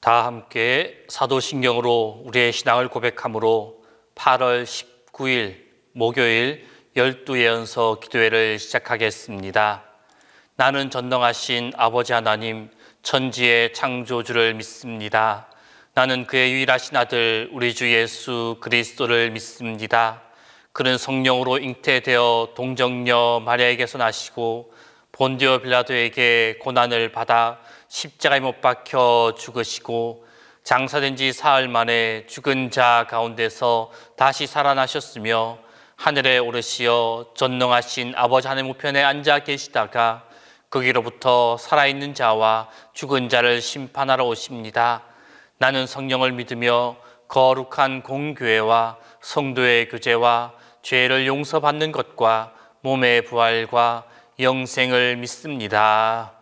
다 함께 사도신경으로 우리의 신앙을 고백함으로 8월 19일 목요일 12예언서 기도회를 시작하겠습니다. 나는 전능하신 아버지 하나님 천지의 창조주를 믿습니다. 나는 그의 유일하신 아들 우리 주 예수 그리스도를 믿습니다. 그는 성령으로 잉태되어 동정녀 마리아에게서 나시고 본디오 빌라도에게 고난을 받아 십자가에 못 박혀 죽으시고 장사된 지 사흘 만에 죽은 자 가운데서 다시 살아나셨으며 하늘에 오르시어 전능하신 아버지 하나님 우편에 앉아 계시다가 거기로부터 살아있는 자와 죽은 자를 심판하러 오십니다. 나는 성령을 믿으며 거룩한 공교회와 성도의 교제와 죄를 용서받는 것과 몸의 부활과 영생을 믿습니다.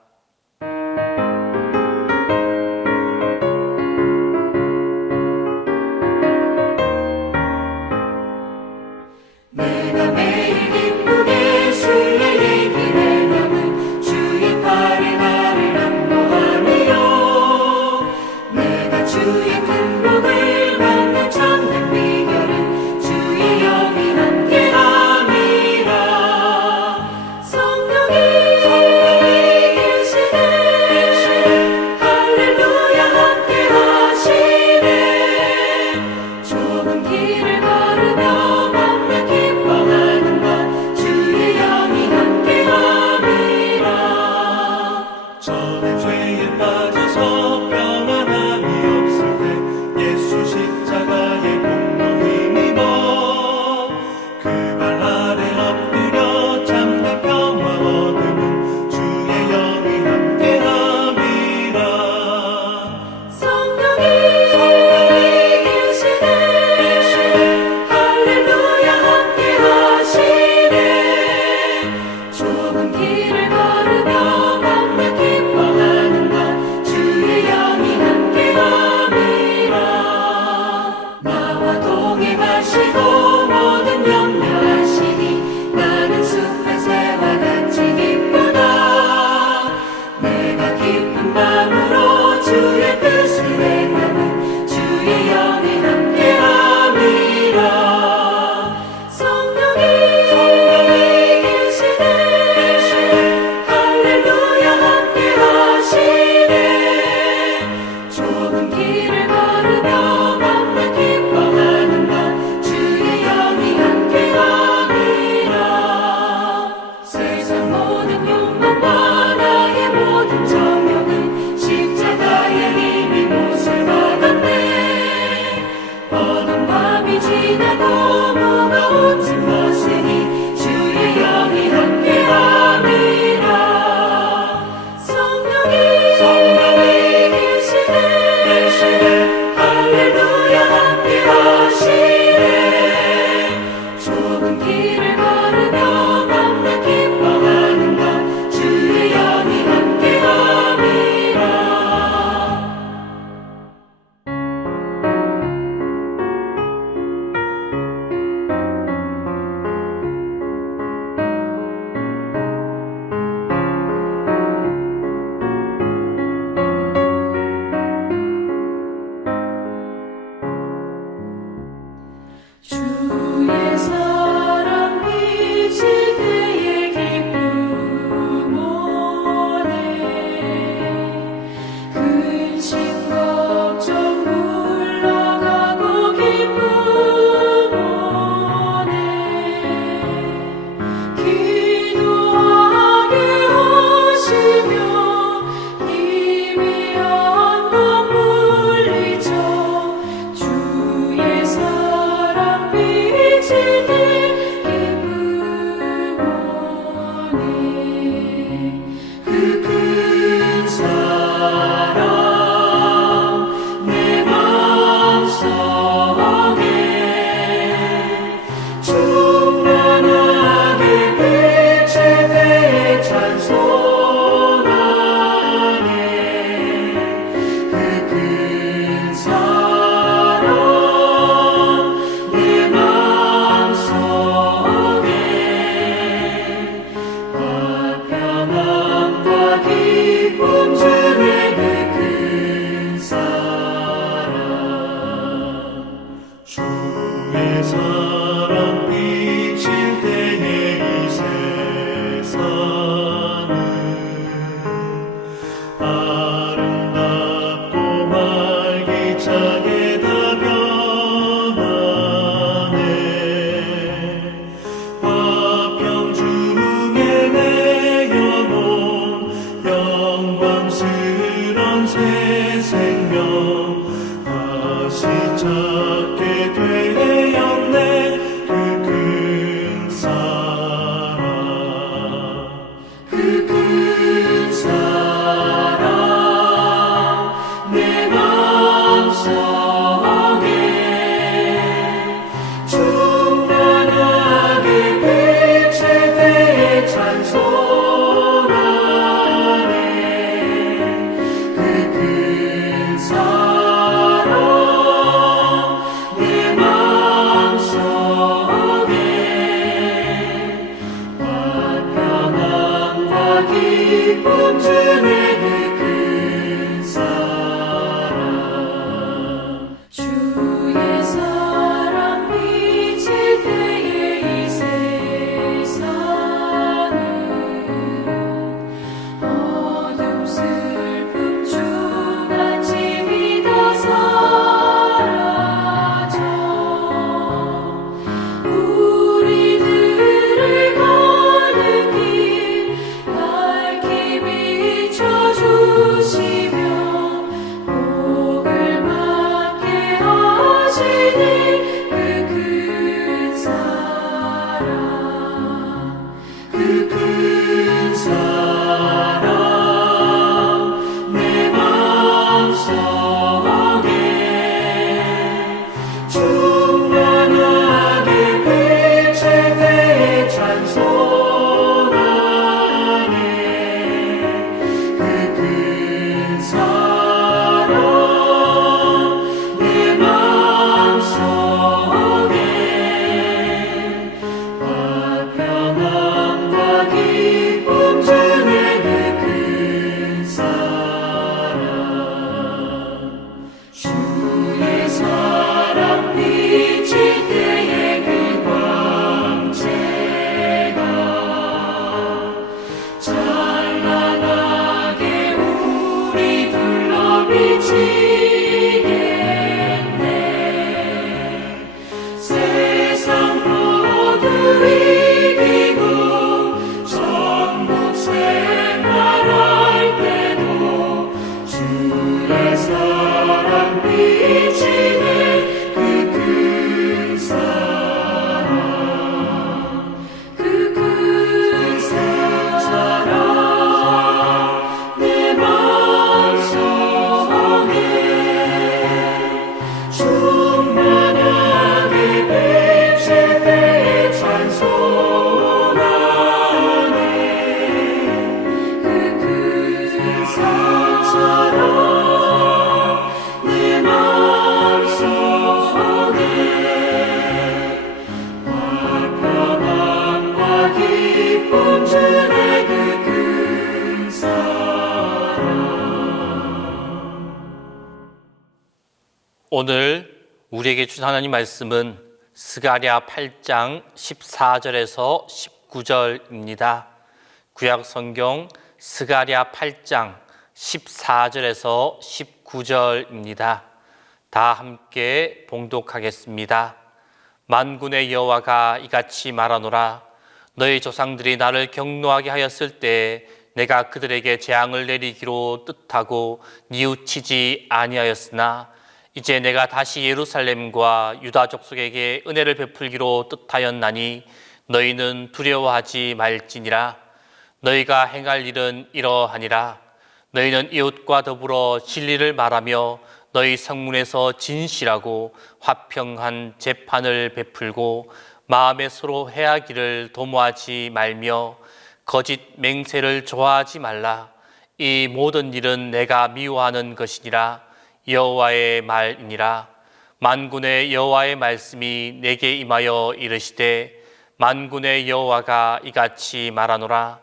내가 매일 기쁘게 주의 얘기를 담은 주의 팔에 나를 안보하며 내가 주의 큰 복을 받는 참된 비결은 주의 영이 함께함이라. 성령이 기쁨 주네 그 큰 사랑 주의 사랑 비칠 때에 이 세상은 어둠 슬픔 중한 짐이 다 사라져 우리들을 가는 길 밝히 비춰주시며 복을 받게 하시니 그 큰 사랑 그 큰 사랑 내 마음속에 충만하게 비칠 때에 찬송하네 그 큰 사랑 내 마음속에 화평함과 기쁨 주네 그 큰 사랑 주의 사랑 비칠 때에 그 광채가 찬란하게 우리 둘러 비치겠네 세상 모두 이기고 천국 생활할 때도 주의 사랑 비치네 그 큰 사랑 그 큰 사랑 내 마음속에 충만하게 비칠 때에 찬송하네 그 큰 사랑 내 마음속에 화평함과 기쁨 주네 그 큰 사랑 오늘 우리에게 주신 하나님 말씀은 스가랴 8장 14절에서 19절입니다. 구약 성경 스가랴 8장 14절에서 19절입니다. 다 함께 봉독하겠습니다. 만군의 여호와가 이같이 말하노라. 너희 조상들이 나를 경노하게 하였을 때 내가 그들에게 재앙을 내리기로 뜻하고 뉘우치지 아니하였으나 이제 내가 다시 예루살렘과 유다 족속에게 은혜를 베풀기로 뜻하였나니 너희는 두려워하지 말지니라. 너희가 행할 일은 이러하니라. 너희는 이웃과 더불어 진리를 말하며 너희 성문에서 진실하고 화평한 재판을 베풀고 마음에 서로 해하기를 도모하지 말며 거짓 맹세를 좋아하지 말라. 이 모든 일은 내가 미워하는 것이니라. 여호와의 말이니라. 만군의 여호와의 말씀이 내게 임하여 이르시되 만군의 여호와가 이같이 말하노라.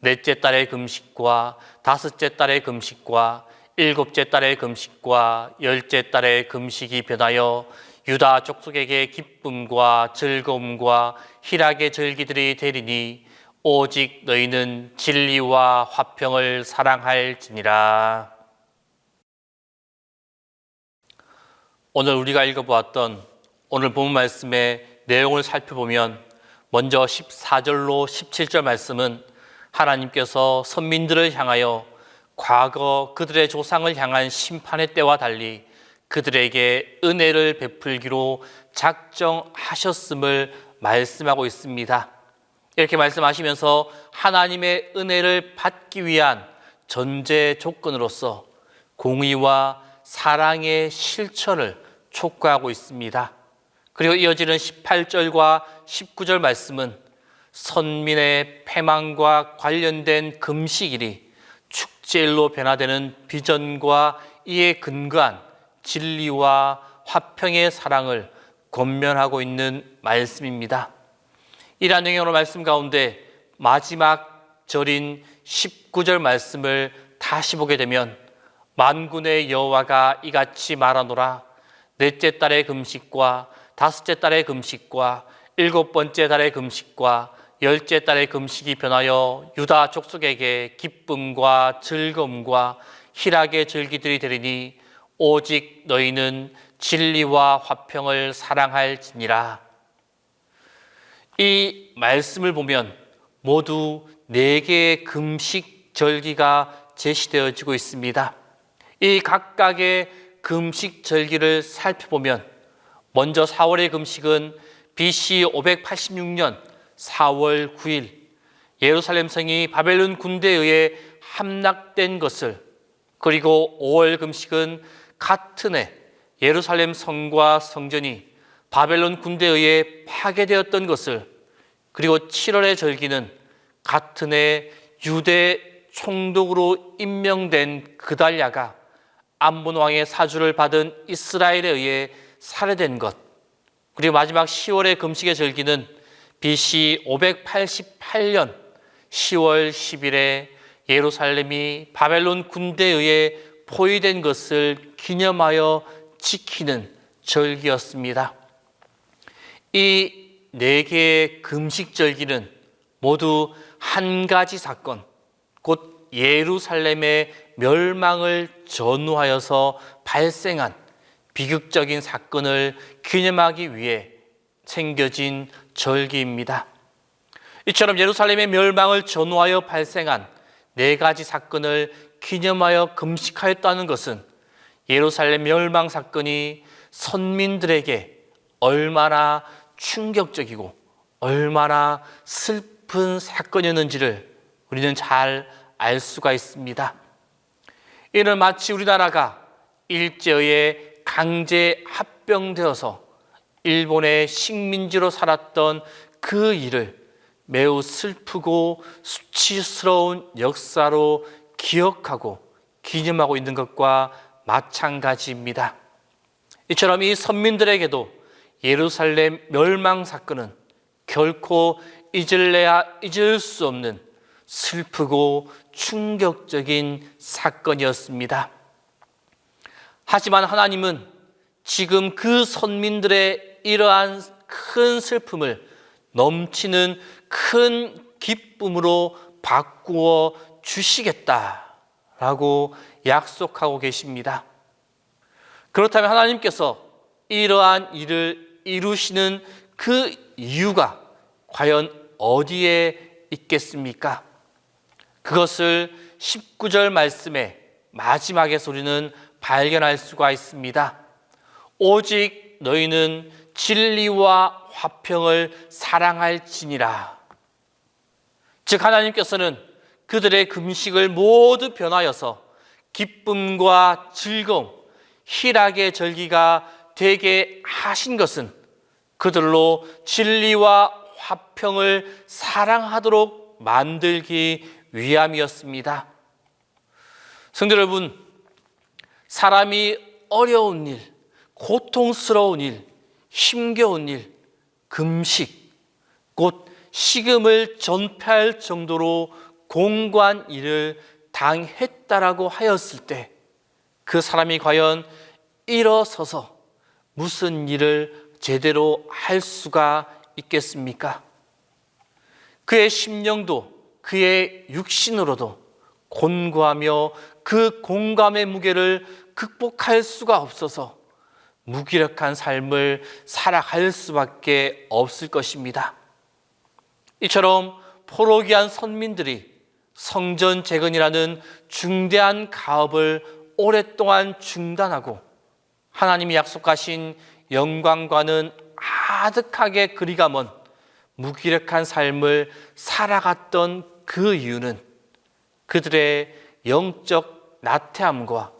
넷째 달의 금식과 다섯째 달의 금식과 일곱째 달의 금식과 열째 달의 금식이 변하여 유다 족속에게 기쁨과 즐거움과 희락의 절기들이 되리니 오직 너희는 진리와 화평을 사랑할지니라. 오늘 우리가 읽어보았던 오늘 본문 말씀의 내용을 살펴보면 먼저 14절로 17절 말씀은 하나님께서 선민들을 향하여 과거 그들의 조상을 향한 심판의 때와 달리 그들에게 은혜를 베풀기로 작정하셨음을 말씀하고 있습니다. 이렇게 말씀하시면서 하나님의 은혜를 받기 위한 전제 조건으로서 공의와 사랑의 실천을 촉구하고 있습니다. 그리고 이어지는 18절과 19절 말씀은 선민의 패망과 관련된 금식일이 축제일로 변화되는 비전과 이에 근거한 진리와 화평의 사랑을 권면하고 있는 말씀입니다. 이러한 내용으로 말씀 가운데 마지막 절인 19절 말씀을 다시 보게 되면 만군의 여호와가 이같이 말하노라. 넷째 달의 금식과 다섯째 달의 금식과 일곱 번째 달의 금식과 열째 달의 금식이 변하여 유다 족속에게 기쁨과 즐거움과 희락의 절기들이 되리니 오직 너희는 진리와 화평을 사랑할지니라. 이 말씀을 보면 모두 4개의 금식 절기가 제시되어지고 있습니다. 이 각각의 금식 절기를 살펴보면 먼저 4월의 금식은 BC 586년 4월 9일 예루살렘 성이 바벨론 군대에 의해 함락된 것을, 그리고 5월 금식은 같은 해 예루살렘 성과 성전이 바벨론 군대에 의해 파괴되었던 것을, 그리고 7월의 절기는 같은 해 유대 총독으로 임명된 그달랴가 암몬 왕의 사주를 받은 이스라엘에 의해 살해된 것, 그리고 마지막 10월의 금식의 절기는 BC 588년 10월 10일에 예루살렘이 바벨론 군대에 의해 포위된 것을 기념하여 지키는 절기였습니다. 이 4개의 금식 절기는 모두 한 가지 사건, 곧 예루살렘의 멸망을 전후하여서 발생한 비극적인 사건을 기념하기 위해 챙겨진 절기입니다. 이처럼 예루살렘의 멸망을 전후하여 발생한 4가지 사건을 기념하여 금식하였다는 것은 예루살렘 멸망 사건이 선민들에게 얼마나 충격적이고 얼마나 슬픈 사건이었는지를 우리는 잘 알 수가 있습니다. 이는 마치 우리나라가 일제에 강제 합병되어서 일본의 식민지로 살았던 그 일을 매우 슬프고 수치스러운 역사로 기억하고 기념하고 있는 것과 마찬가지입니다. 이처럼 이 선민들에게도 예루살렘 멸망 사건은 결코 잊을 수 없는 슬프고 충격적인 사건이었습니다. 하지만 하나님은 지금 그 선민들의 이러한 큰 슬픔을 넘치는 큰 기쁨으로 바꾸어 주시겠다라고 약속하고 계십니다. 그렇다면 하나님께서 이러한 일을 이루시는 그 이유가 과연 어디에 있겠습니까? 그것을 19절 말씀의 마지막에서 우리는 발견할 수가 있습니다. 오직 너희는 진리와 화평을 사랑할지니라. 즉 하나님께서는 그들의 금식을 모두 변하여서 기쁨과 즐거움, 희락의 절기가 되게 하신 것은 그들로 진리와 화평을 사랑하도록 만들기 위함이었습니다. 성도 여러분, 사람이 어려운 일, 고통스러운 일, 힘겨운 일, 금식, 곧 식음을 전폐할 정도로 공고한 일을 당했다라고 하였을 때 그 사람이 과연 일어서서 무슨 일을 제대로 할 수가 있겠습니까? 그의 심령도 그의 육신으로도 곤고하며 그 공감의 무게를 극복할 수가 없어서 무기력한 삶을 살아갈 수밖에 없을 것입니다. 이처럼 포로기한 선민들이 성전 재건이라는 중대한 가업을 오랫동안 중단하고 하나님이 약속하신 영광과는 아득하게 거리가 먼 무기력한 삶을 살아갔던 그 이유는 그들의 영적 나태함과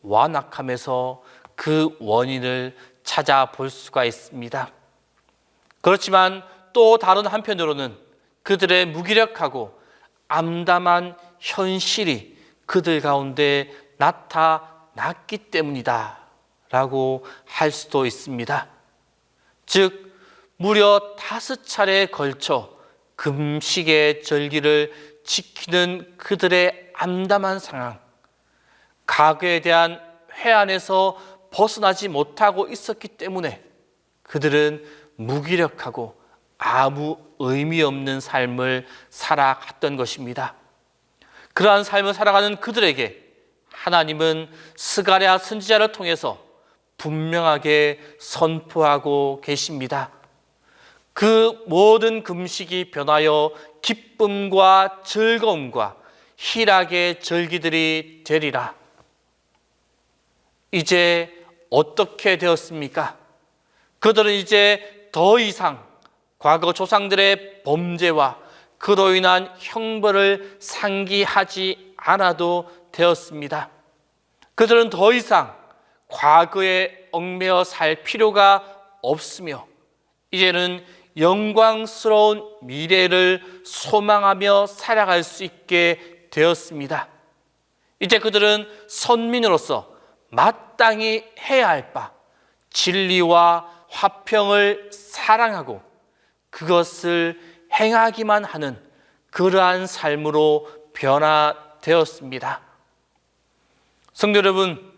완악함에서 그 원인을 찾아볼 수가 있습니다. 그렇지만 또 다른 한편으로는 그들의 무기력하고 암담한 현실이 그들 가운데 나타났기 때문이다 라고 할 수도 있습니다. 즉 무려 5차례에 걸쳐 금식의 절기를 지키는 그들의 암담한 상황, 과거에 대한 회한에서 벗어나지 못하고 있었기 때문에 그들은 무기력하고 아무 의미 없는 삶을 살아갔던 것입니다. 그러한 삶을 살아가는 그들에게 하나님은 스가랴 선지자를 통해서 분명하게 선포하고 계십니다. 그 모든 금식이 변하여 기쁨과 즐거움과 희락의 절기들이 되리라. 이제 어떻게 되었습니까? 그들은 이제 더 이상 과거 조상들의 범죄와 그로 인한 형벌을 상기하지 않아도 되었습니다. 그들은 더 이상 과거에 얽매여 살 필요가 없으며 이제는 영광스러운 미래를 소망하며 살아갈 수 있게 되었습니다. 이제 그들은 선민으로서 마땅히 해야 할 바, 진리와 화평을 사랑하고 그것을 행하기만 하는 그러한 삶으로 변화되었습니다. 성도 여러분,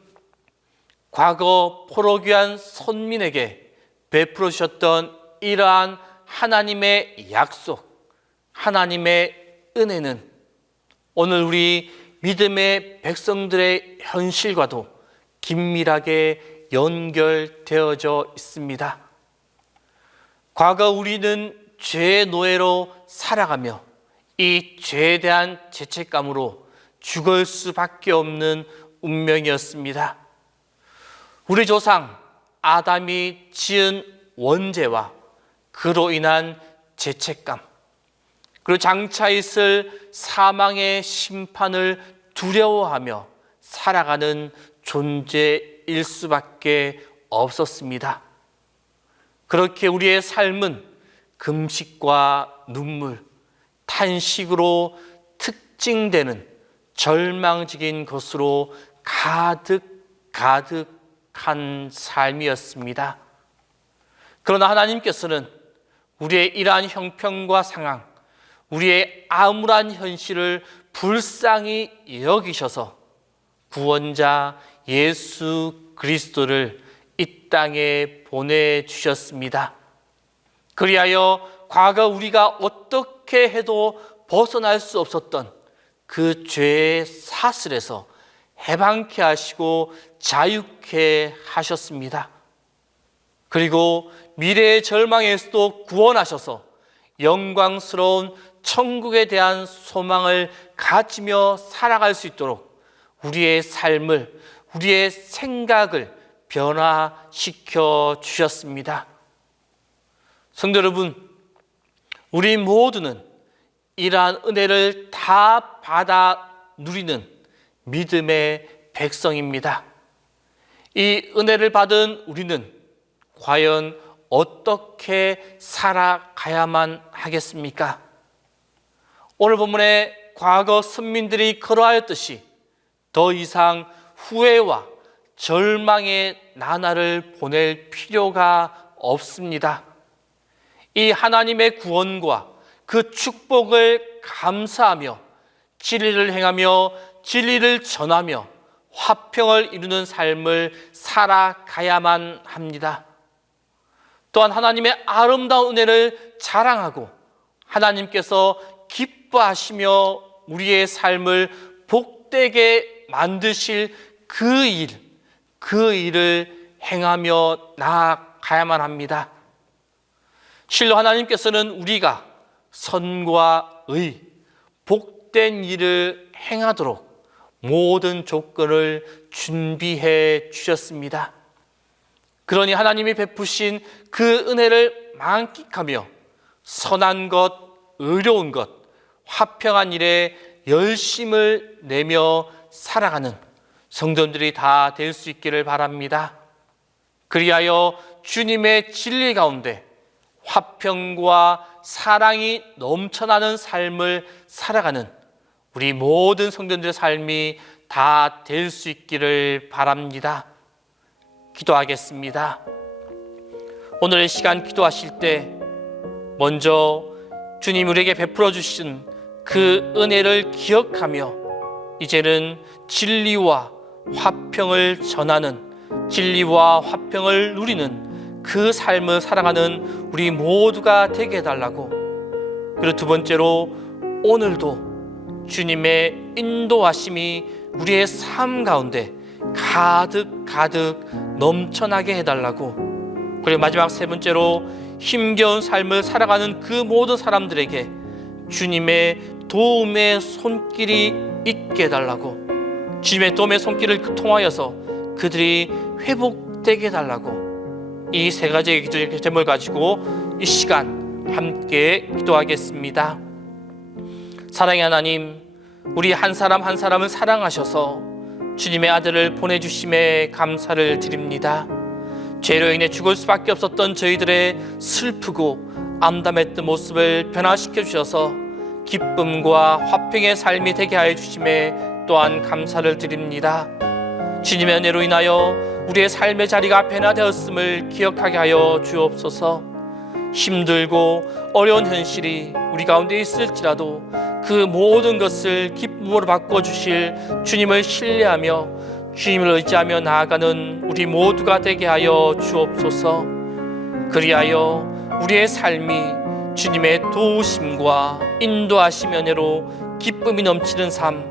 과거 포로귀한 선민에게 베풀어 주셨던 이러한 하나님의 약속, 하나님의 은혜는 오늘 우리 믿음의 백성들의 현실과도 긴밀하게 연결되어져 있습니다. 과거 우리는 죄의 노예로 살아가며 이 죄에 대한 죄책감으로 죽을 수밖에 없는 운명이었습니다. 우리 조상 아담이 지은 원죄와 그로 인한 죄책감, 그리고 장차 있을 사망의 심판을 두려워하며 살아가는 존재일 수밖에 없었습니다. 그렇게 우리의 삶은 금식과 눈물, 탄식으로 특징되는 절망적인 것으로 가득한 삶이었습니다. 그러나 하나님께서는 우리의 이러한 형편과 상황, 우리의 암울한 현실을 불쌍히 여기셔서 구원자 예수 그리스도를 이 땅에 보내주셨습니다. 그리하여 과거 우리가 어떻게 해도 벗어날 수 없었던 그 죄의 사슬에서 해방케 하시고 자유케 하셨습니다. 그리고 미래의 절망에서도 구원하셔서 영광스러운 천국에 대한 소망을 가지며 살아갈 수 있도록 우리의 삶을, 우리의 생각을 변화시켜 주셨습니다. 성도 여러분, 우리 모두는 이러한 은혜를 다 받아 누리는 믿음의 백성입니다. 이 은혜를 받은 우리는 과연 어떻게 살아가야만 하겠습니까? 오늘 본문에 과거 선민들이 그러하였듯이 더 이상 후회와 절망의 나날을 보낼 필요가 없습니다. 이 하나님의 구원과 그 축복을 감사하며 진리를 행하며 진리를 전하며 화평을 이루는 삶을 살아가야만 합니다. 또한 하나님의 아름다운 은혜를 자랑하고 하나님께서 기뻐하시며 우리의 삶을 복되게 만드실 그 일을 행하며 나아가야만 합니다. 실로 하나님께서는 우리가 선과 의, 복된 일을 행하도록 모든 조건을 준비해 주셨습니다. 그러니 하나님이 베푸신 그 은혜를 만끽하며 선한 것, 의로운 것, 화평한 일에 열심을 내며 살아가는 성도들이 다 될 수 있기를 바랍니다. 그리하여 주님의 진리 가운데 화평과 사랑이 넘쳐나는 삶을 살아가는 우리 모든 성도들의 삶이 다 될 수 있기를 바랍니다. 기도하겠습니다. 오늘 이 시간 기도하실 때 먼저 주님 우리에게 베풀어 주신 그 은혜를 기억하며 이제는 진리와 화평을 전하는, 진리와 화평을 누리는 그 삶을 살아가는 우리 모두가 되게 해달라고. 그리고 두 번째로, 오늘도 주님의 인도하심이 우리의 삶 가운데 가득 넘쳐나게 해달라고. 그리고 마지막 세 번째로, 힘겨운 삶을 살아가는 그 모든 사람들에게 주님의 도움의 손길이 있게 해달라고. 주님의 도움의 손길을 통하여서 그들이 회복되게 해달라고. 이 세 가지의 기도의 제목을 가지고 이 시간 함께 기도하겠습니다. 사랑의 하나님, 우리 한 사람 한 사람을 사랑하셔서 주님의 아들을 보내주심에 감사를 드립니다. 죄로 인해 죽을 수밖에 없었던 저희들의 슬프고 암담했던 모습을 변화시켜 주셔서 기쁨과 화평의 삶이 되게 하여 주심에 또한 감사를 드립니다. 주님의 은혜로 인하여 우리의 삶의 자리가 변화되었음을 기억하게 하여 주옵소서. 힘들고 어려운 현실이 우리 가운데 있을지라도 그 모든 것을 기쁨으로 바꿔주실 주님을 신뢰하며 주님을 의지하며 나아가는 우리 모두가 되게 하여 주옵소서. 그리하여 우리의 삶이 주님의 도우심과 인도하심 은혜로 기쁨이 넘치는 삶,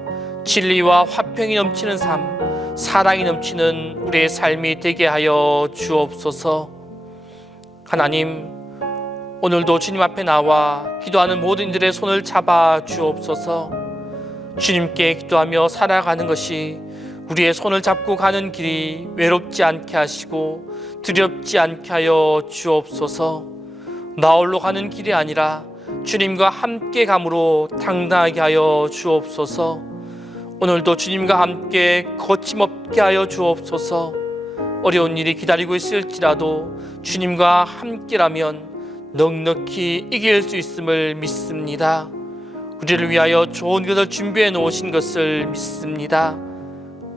진리와 화평이 넘치는 삶, 사랑이 넘치는 우리의 삶이 되게 하여 주옵소서. 하나님, 오늘도 주님 앞에 나와 기도하는 모든 이들의 손을 잡아 주옵소서. 주님께 기도하며 살아가는 것이 우리의 손을 잡고 가는 길이 외롭지 않게 하시고 두렵지 않게 하여 주옵소서. 나 홀로 가는 길이 아니라 주님과 함께 감으로 당당하게 하여 주옵소서. 오늘도 주님과 함께 거침없게 하여 주옵소서. 어려운 일이 기다리고 있을지라도 주님과 함께라면 넉넉히 이길 수 있음을 믿습니다. 우리를 위하여 좋은 것을 준비해 놓으신 것을 믿습니다.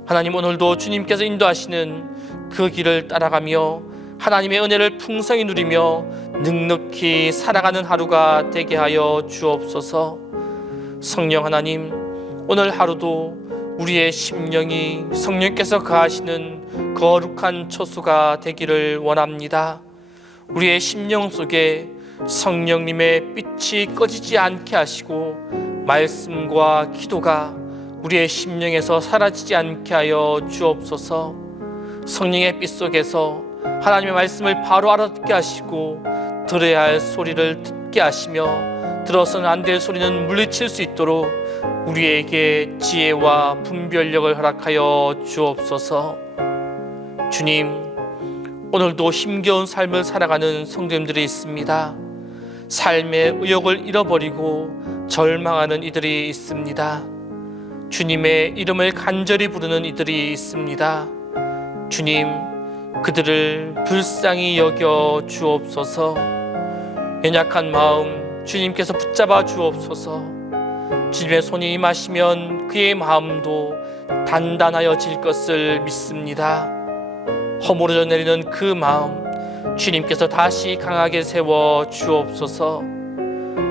하나님, 오늘도 주님께서 인도하시는 그 길을 따라가며 하나님의 은혜를 풍성히 누리며 넉넉히 살아가는 하루가 되게 하여 주옵소서. 성령 하나님, 오늘 하루도 우리의 심령이 성령께서 거하시는 거룩한 처소가 되기를 원합니다. 우리의 심령 속에 성령님의 빛이 꺼지지 않게 하시고 말씀과 기도가 우리의 심령에서 사라지지 않게 하여 주옵소서. 성령의 빛 속에서 하나님의 말씀을 바로 알아듣게 하시고 들어야 할 소리를 듣게 하시며 들어서는 안 될 소리는 물리칠 수 있도록 우리에게 지혜와 분별력을 허락하여 주옵소서. 주님, 오늘도 힘겨운 삶을 살아가는 성도님들이 있습니다. 삶의 의욕을 잃어버리고 절망하는 이들이 있습니다. 주님의 이름을 간절히 부르는 이들이 있습니다. 주님, 그들을 불쌍히 여겨 주옵소서. 연약한 마음 주님께서 붙잡아 주옵소서. 주님의 손이 임하시면 그의 마음도 단단하여질 것을 믿습니다. 허물어져 내리는 그 마음 주님께서 다시 강하게 세워 주옵소서.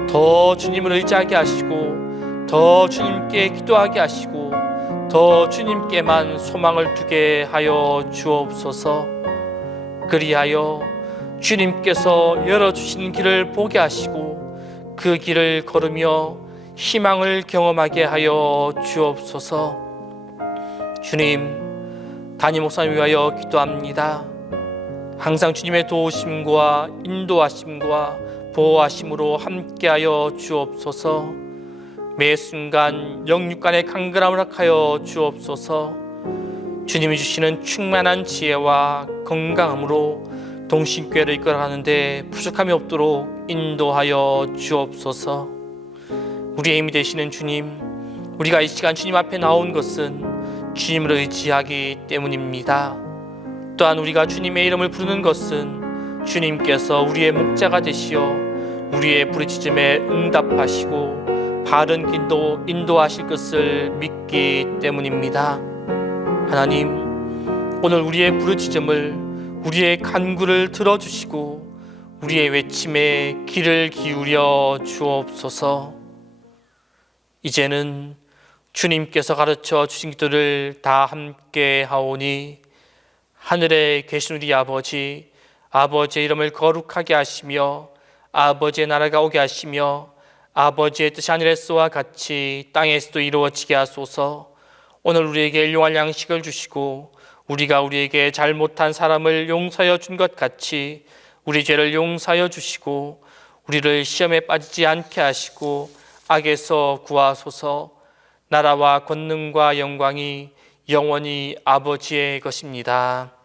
더 주님을 의지하게 하시고 더 주님께 기도하게 하시고 더 주님께만 소망을 두게 하여 주옵소서. 그리하여 주님께서 열어주신 길을 보게 하시고 그 길을 걸으며 희망을 경험하게 하여 주옵소서. 주님, 담임 목사님 위하여 기도합니다. 항상 주님의 도우심과 인도하심과 보호하심으로 함께하여 주옵소서. 매 순간 영육간의 강건함을 허락하여 주옵소서. 주님이 주시는 충만한 지혜와 건강함으로 동신교회를 이끌어가는데 부족함이 없도록 인도하여 주옵소서. 우리의 힘이 되시는 주님, 우리가 이 시간 주님 앞에 나온 것은 주님을 의지하기 때문입니다. 또한 우리가 주님의 이름을 부르는 것은 주님께서 우리의 목자가 되시어 우리의 부르짖음에 응답하시고 바른 길로 인도하실 것을 믿기 때문입니다. 하나님, 오늘 우리의 부르짖음을, 우리의 간구를 들어주시고 우리의 외침에 귀를 기울여 주옵소서. 이제는 주님께서 가르쳐 주신 기도를 다 함께 하오니 하늘에 계신 우리 아버지, 아버지의 이름을 거룩하게 하시며 아버지의 나라가 오게 하시며 아버지의 뜻이 하늘에서와 같이 땅에서도 이루어지게 하소서. 오늘 우리에게 일용할 양식을 주시고 우리가 우리에게 잘못한 사람을 용서하여 준 것 같이 우리 죄를 용서하여 주시고 우리를 시험에 빠지지 않게 하시고 악에서 구하소서. 나라와 권능과 영광이 영원히 아버지의 것입니다.